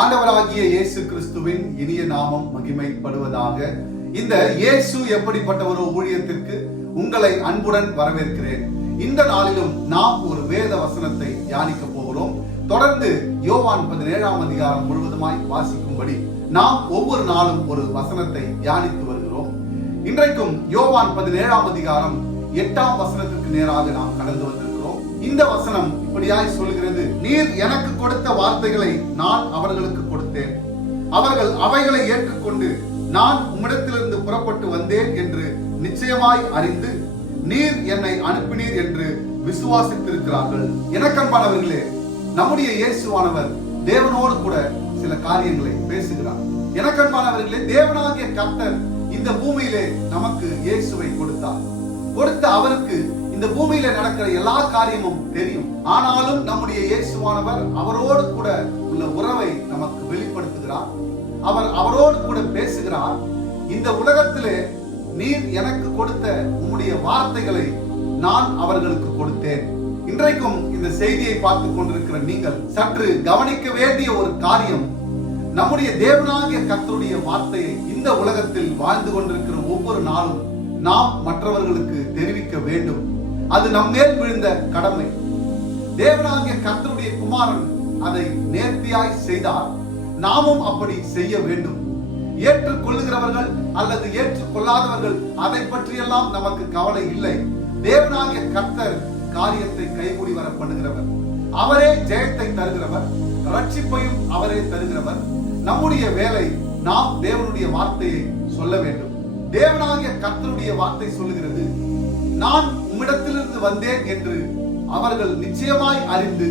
ஆண்டவராகிய இயேசு கிறிஸ்துவின் இனிய நாமம் மகிமைப்படுவதாக. இந்த இயேசு எப்படிப்பட்டவரோ ஊழியத்திற்கு உங்களை அன்புடன் வரவேற்கிறேன். இந்த நாளிலும் நாம் ஒரு வேத வசனத்தை தியானிக்க போகிறோம். தொடர்ந்து யோவான் 17ஆம் அதிகாரம் முழுவதுமாய் வாசிக்கும்படி நாம் ஒவ்வொரு நாளும் ஒரு வசனத்தை தியானித்து வருகிறோம். இன்றைக்கும் யோவான் 17ஆம் அதிகாரம் 8ஆம் வசனத்திற்கு நேராக நாம் கடந்து வந்திருக்கிறோம். இந்த வசனம் இப்படியாய் சொல்கிறது: நீர் எனக்கு கொடுத்த வார்த்தைகளை நான் அவர்களுக்கு கொடுத்தேன், அவர்கள் அவைகளை ஏற்றுக்கொண்டு நான் உம்மிடத்திலிருந்து புறப்பட்டு வந்தேன் என்று நிச்சயமாய் அறிந்து நீர் என்னை அனுப்பினீர் என்று விசுவாசித்திருக்கிறார்கள். எனக்கன்பானவர்களே, நம்முடைய இயேசுவானவர் தேவனோடு கூட சில காரியங்களை பேசுகிறார். எனக்கன்பானவர்களே, தேவனாகிய கர்த்தர் இந்த பூமியிலே நமக்கு இயேசுவை கொடுத்தார். கொடுத்த அவருக்கு இந்த பூமியில நடக்கிற எல்லா காரியமும் தெரியும். ஆனாலும் நம்முடைய இயேசுவானவர் அவரோடு கூட உள்ள உறவை நமக்கு வெளிப்படுத்துகிறார். அவரோடு கூட பேசுகிறார். இந்த உலகத்திலே நீர் எனக்கு கொடுத்த உம்முடைய வார்த்தைகளை நான் அவர்களுக்கு கொடுத்தேன். இன்றைக்கும் இந்த செய்தியை பார்த்து கொண்டிருக்கிற நீங்கள் சற்று கவனிக்க வேண்டிய ஒரு காரியம், நம்முடைய தேவனாகிய கர்த்தருடைய வார்த்தையை இந்த உலகத்தில் வாழ்ந்து கொண்டிருக்கிற ஒவ்வொரு நாளும் நாம் மற்றவர்களுக்கு தெரிவிக்க வேண்டும். அது நம்மேல் விழுந்த கடமை. தேவனாகிய கர்த்தருடைய குமாரன் அதை நேர்த்தியாய் செய்தார். நாமும் அப்படி செய்ய வேண்டும். ஏற்றுக்கொள்ளுகிறவர்கள் அல்லது ஏற்றுக்கொள்ளாதவர்கள் அதை பற்றியெல்லாம் நமக்கு கவலை இல்லை. தேவனாகிய கர்த்தர் காரியத்தை கைகூடி வர பண்ணுகிறவர். அவரே ஜெயத்தை தருகிறவர், ரட்சிப்பையும் அவரே தருகிறவர். நம்முடைய வேலை, நாம் தேவனுடைய வார்த்தையை சொல்ல வேண்டும். தேவனாகிய கர்த்தருடைய வார்த்தை சொல்லுகிறது, நான் உம்மிடத்திலிருந்து வந்தேன் என்று அவர்கள் நிச்சயமாய் அறிந்து.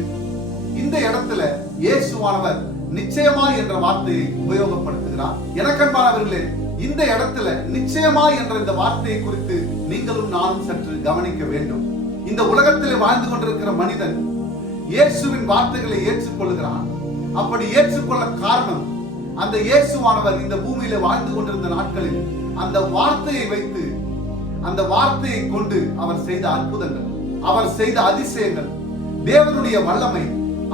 இந்த இடத்துல இயேசுவானவர் நிச்சயமாய் என்ற வார்த்தையை உபயோகப்படுத்துகிறார். எனக்கன்பானவர்களே, இந்த இடத்துல நிச்சயமாய் என்ற இந்த வார்த்தையை குறித்து நீங்களும் நானும் சற்று கவனிக்க வேண்டும். இந்த உலகத்தில் வாழ்ந்து கொண்டிருக்கிற மனிதன் இயேசுவின் வார்த்தைகளை ஏற்றுக்கொள்கிறான். அப்படி ஏற்றுக்கொள்ள காரணம், அந்த இயேசுவானவர் இந்த பூமியில வாழ்ந்து கொண்டிருந்த நாட்களில் அந்த வார்த்தையை வைத்து, அந்த வார்த்தையை கொண்டு அவர் செய்த அற்புதங்கள், அவர் செய்த அதிசயங்கள், தேவனுடைய வல்லமை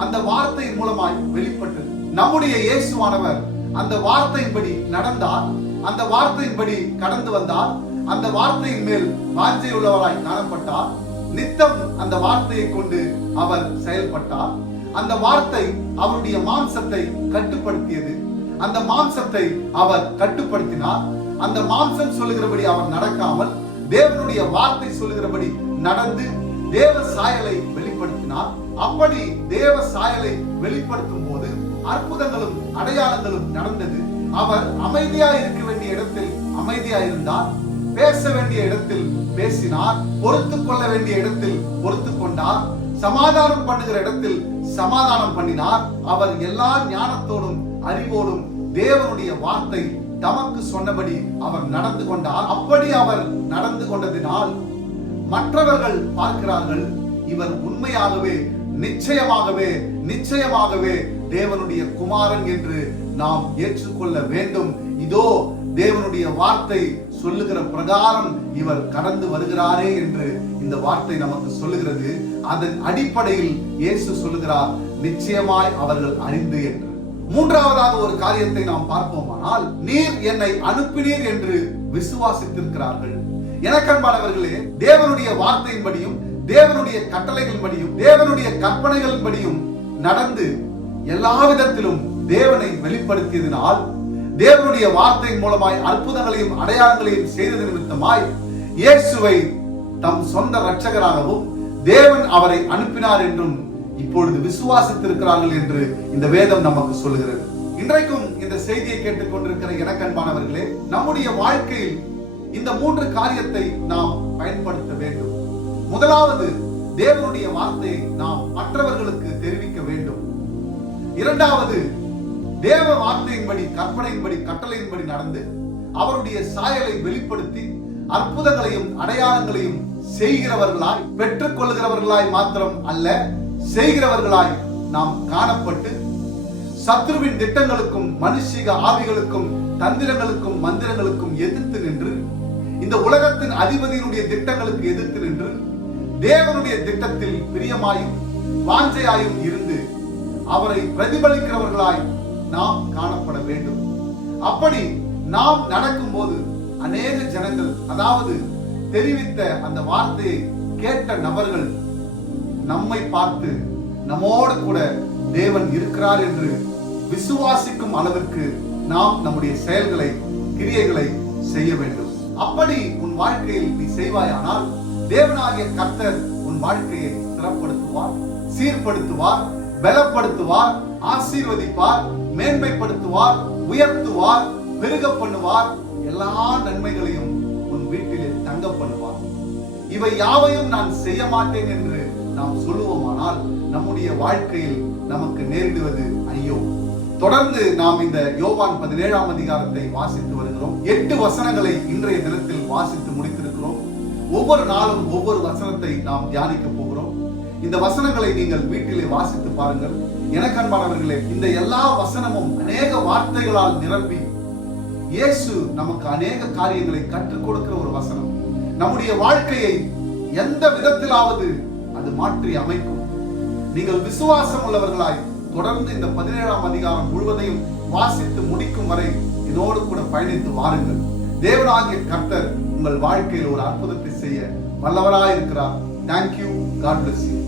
அந்த வார்த்தையின் மூலமாய் வெளிப்பட்டது. நம்முடைய இயேசுவானவர் அந்த வார்த்தையின்படி நடந்தார், அந்த வார்த்தையின்படி கடந்து வந்தார், அந்த வார்த்தையின் மேல் வாஞ்சை உள்ளவராய் காணப்பட்டார். நித்தம் அந்த வார்த்தையை கொண்டு அவர் செயல்பட்டார். அந்த வார்த்தை அவருடைய மாம்சத்தை கட்டுப்படுத்தியது. அந்த மாம்சத்தை அவர் கட்டுப்படுத்தினார். அந்த மாம்சம் சொல்லுகிறபடி அவர் நடக்காமல் தேவனுடைய வார்த்தை சொல்லுகிறபடி நடந்து தேவ சாயலை வெளிப்படுத்தினார். அப்படி தேவ சாயலை வெளிப்படுத்தும் போது அற்புதங்களும் அடையாளங்களும் நடந்தது. அவர் அமைதியா இருக்க வேண்டிய இடத்தில் அமைதியா இருந்தார், பேச வேண்டிய இடத்தில் பேசினார், பொறுத்து கொள்ள வேண்டிய இடத்தில் பொறுத்து கொண்டார், சமாதானம் பண்ணுகிற இடத்தில் சமாதானம் பண்ணினார். அவர் எல்லா ஞானத்தோடும் அறிவோடும் தேவனுடைய வார்த்தை தமக்கு சொன்னபடி அவர் நடந்து கொண்டார். அப்படி அவர் நடந்து கொண்டதினால் மற்றவர்கள் பார்க்கிறார்கள், இவர் உண்மையாகவே நிச்சயமாகவே தேவனுடைய குமாரன் என்று நாம் ஏற்றுக்கொள்ள வேண்டும். இதோ தேவனுடைய வார்த்தை சொல்லுகிற பிரகாரம் இவர் கடந்து வருகிறாரே என்று இந்த வார்த்தை நமக்கு சொல்லுகிறது. அதன் அடிப்படையில் இயேசு சொல்லுகிறார், நிச்சயமாய் அவர்கள் அறிந்து என்று. மூன்றாவதாக ஒரு காரியத்தை நாம் பார்ப்போமானால், நீர் என்னை அனுப்பினீர் என்று விசுவாசித்திருக்கிறார்கள். எனக்கன்பானவர்களே, தேவனுடைய வார்த்தையின்படியும் தேவனுடைய கட்டளைகளின்படியும் தேவனுடைய கற்பனைகளின்படியும் நடந்து எல்லா விதத்திலும் தேவனை வெளிப்படுத்தியதினால், தேவனுடைய வார்த்தையின் மூலமாய் அற்புதங்களையும் அடையாளங்களையும் செய்தது நிமித்தமாய் இயேசுவை தம் சொந்த இரட்சகராகவும் தேவன் அவரை அனுப்பினார் என்றும் இப்பொழுது விசுவாசித்திருக்கிறார்கள் என்று இந்த வேதம் நமக்கு சொல்லுகிறது. இன்றைக்கும் இந்த செய்தியை கேட்டுக் கொண்டிருக்கிற எனக்கன்பானவர்களே, நம்முடைய வாழ்க்கையில் இந்த 3 காரியத்தை நாம் பயன்படுத்த வேண்டும். முதலாவது, தேவனுடைய வார்த்தையை நாம் மற்றவர்களுக்கு தெரிவிக்க வேண்டும். இரண்டாவது, தேவ வார்த்தையின்படி கற்பனையின்படி கட்டளையின்படி நடந்து அவருடைய சாயலை வெளிப்படுத்தி அற்புதங்களையும் அடையாளங்களையும் செய்கிறவர்களாய், பெற்றுக் கொள்ளுகிறவர்களாய் மாத்திரம் அல்ல, செய்கிறவர்களாய் நாம் காணப்பட்டு சத்ருவின் திட்டங்களுக்கும் மனுஷிக ஆவிகளுக்கும் தந்திரங்களுக்கும் மந்திரங்களுக்கும் எதிர்த்து நின்று, இந்த உலகத்தின் அதிபதியினுடைய திட்டங்களுக்கு எதிர்த்து நின்று தேவனுடைய திட்டத்தில் பிரியமாயும் வாஞ்சையாயும் இருந்து அவரை பிரதிபலிக்கிறவர்களாய் நாம் காணப்பட வேண்டும். அப்படி நாம் நடக்கும்போது அநேக ஜனங்கள், அதாவது தெரிவித்த அந்த வார்த்தையை கேட்ட நபர்கள் நம்மை பார்த்து நம்மோடு கூட தேவன் இருக்கிறார் என்று விசுவாசிக்கும் அளவிற்கு நாம் நம்முடைய செயல்களை, கிரியைகளை செய்ய வேண்டும். அப்படி உன் வாழ்க்கையில் நீ செய்வாயானால் தேவனாகிய கர்த்தர் உன் வாழ்க்கையை ஸ்திரப்படுத்துவார், சீர்படுத்துவார், பலப்படுத்துவார், ஆசீர்வதிப்பார், மேன்மைப்படுத்துவார், உயர்த்துவார், பெருக பண்ணுவார், எல்லா நன்மைகளையும் உன் வீட்டிலே தங்க பண்ணுவார். இவை யாவையும் நான் செய்ய மாட்டேன் என்று நாம் சொல்லுவோமானால் நம்முடைய வாழ்க்கையில் நமக்கு நேரிடுவது ஐயோ. தொடர்ந்து நாம் இந்த யோவான் 17ஆம் அதிகாரத்தை வாசித்து வருகிறோம். 8 வசனங்களை இன்றைய தினத்தில் வாசித்து முடித்திருக்கிறோம். ஒவ்வொரு நாளும் ஒவ்வொரு வசனத்தை நாம் தியானிக்க போகிறோம். இந்த வசனங்களை நீங்கள் வீட்டிலே வாசித்து பாருங்கள். எனக்கு அன்பானவர்களே, இந்த எல்லா வசனமும் அநேக வார்த்தைகளால் நிரம்பி இயேசு நமக்கு அநேக காரியங்களை கற்றுக் கொடுக்கிற ஒரு வசனம். நம்முடைய வாழ்க்கையை எந்த விதத்திலாவது அது மாற்றி அமைக்கும். நீங்கள் விசுவாசம் உள்ளவர்களாய் தொடர்ந்து இந்த 17ஆம் அதிகாரம் முழுவதையும் வாசித்து முடிக்கும் வரை இதோடு கூட பயணித்து வாருங்கள். தேவனாகிய கர்த்தர் உங்கள் வாழ்க்கையில் ஒரு அற்புதத்தை செய்ய வல்லவராய் இருக்கிறார். Thank you. God bless you.